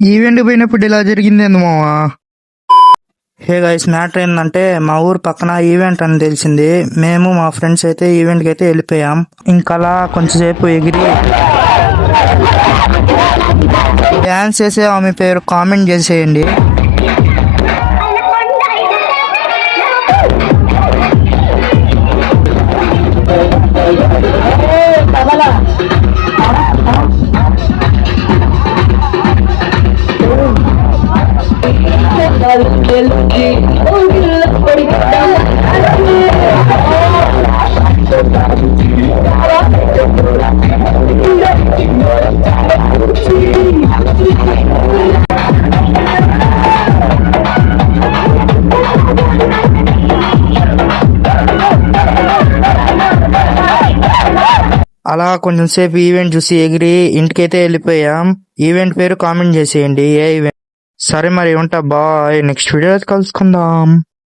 Event పోయినప్పుడు ఇలా జరిగింది మావా? హే గైస్, మ్యాటర్ ఏంటంటే మా ఊరు పక్కన ఈవెంట్ అని తెలిసింది. మేము మా ఫ్రెండ్స్ అయితే ఈవెంట్కి అయితే వెళ్ళిపోయాం. ఇంకలా కొంచెంసేపు ఎగిరి డ్యాన్స్ చేసే ఆమె పేరు కామెంట్ చేసేయండి. అలా కొంచెం సేపు ఈవెంట్ చూసి ఎగిరి ఇంటికైతే వెళ్ళిపోయాం. ఈవెంట్ పేరు కామెంట్ చేసేయండి ఏ ఈవెంట్. సరే మరి ఉంటా, బాయ్. నెక్స్ట్ వీడియో కలుసుకుందాం.